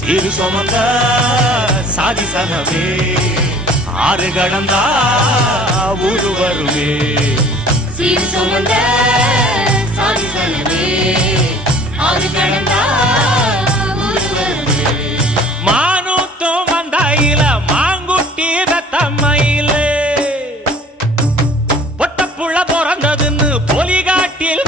சீரு சுமந்த சாதி சனமே ஆறு கடந்தா ஊரு வருமே. சீரு சுமந்த சாதி சனமே ஆறு கடந்தா ஊரு வருமே. மானூத்தும் வந்தாயில மாங்குட்டி தத்தம்மையில பொட்டப்புள்ள பிறந்ததுன்னு பொலிகாட்டில்